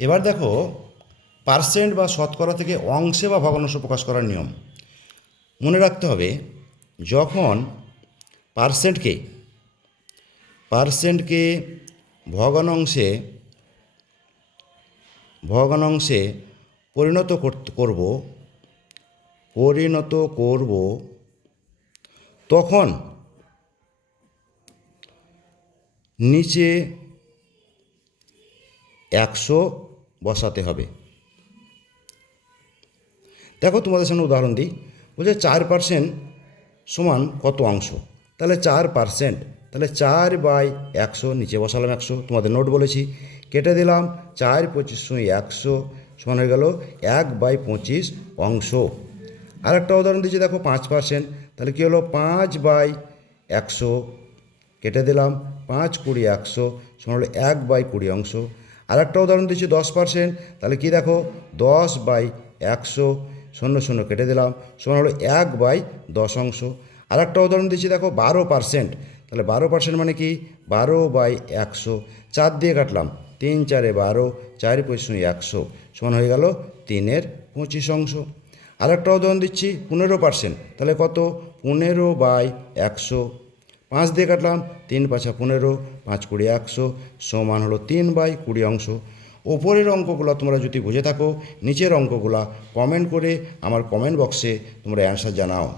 এবার দেখো পার্সেন্ট বা শতকরা থেকে অংশে বা ভগ্নাংশ প্রকাশ করার নিয়ম। মনে রাখতে হবে যখন পার্সেন্টকে পার্সেন্টকে ভগ্নাংশে ভগ্নাংশে পরিণত করব তখন নিচে 100 বসাতে হবে। দেখো তোমাদের সামনে উদাহরণ দিই। বলছে 4% সমান কত অংশ, তাহলে 4%, তাহলে 4/100, নিচে বসালাম 100, তোমাদের নোট বলেছি, কেটে দিলাম 4×25 সমান হয়ে গেল 1/25 অংশ। আর একটা উদাহরণ দিচ্ছি, দেখো 5%, তাহলে কী হলো 5/100, কেটে দিলাম 5×20 সমান হলো 1/20 অংশ। আর একটা উদাহরণ দিচ্ছি 10%, তাহলে কি দেখো 10/100, 0 কেটে দিলাম সমান হলো 1/10 অংশ। আর একটা উদাহরণ দিচ্ছি দেখো 12%, তাহলে 12% মানে কি 12/100, 4 দিয়ে কাটলাম 3×4=12, 4×25 সমান হয়ে গেল 3/25 অংশ। আর একটা উদাহরণ দিচ্ছি 15%, তাহলে কত 15/100, 5 দিয়ে কাটলাম 3×5=15, 5×20 সমান হলো 3/20 অংশ। ওপরের অঙ্কগুলো তোমরা যদি বুঝে থাকো, নিচের অঙ্কগুলো কমেন্ট করে আমার কমেন্ট বক্সে তোমরা অ্যান্সার জানাও।